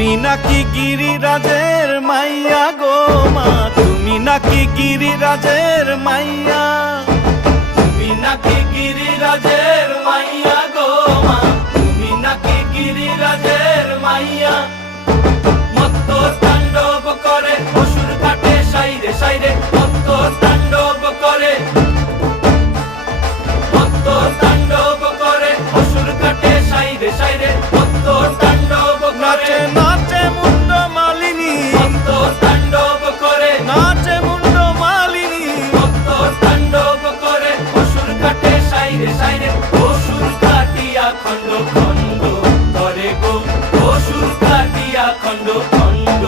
তুমি নাকি গিরিরাজের মাইয়া গো মা, তুমি নাকি গিরিরাজের মাইয়া, তুমি নাকি গিরিরাজের মাইয়া গো মা, তুমি নাকি গিরিরাজের মাইয়া। মত্ত তাণ্ডব করে অসুর কাটে সাইরে সাইরে, মত্ত তাণ্ডব করে, মত্ত তাণ্ডব করে অসুর কাটে সাইরে সাইরে, মত্ত তাণ্ডব করে। নাচে মুন্ড মালিনী, মত্ত তাণ্ডব করে, নাচে মুন্ড মালিনী, মত্ত তাণ্ডব করে অসুর কাটে সাইরে সাইরে, অসুর কাটিয়া খণ্ড খণ্ড করে গো, অসুর কাটিয়া খণ্ড খণ্ড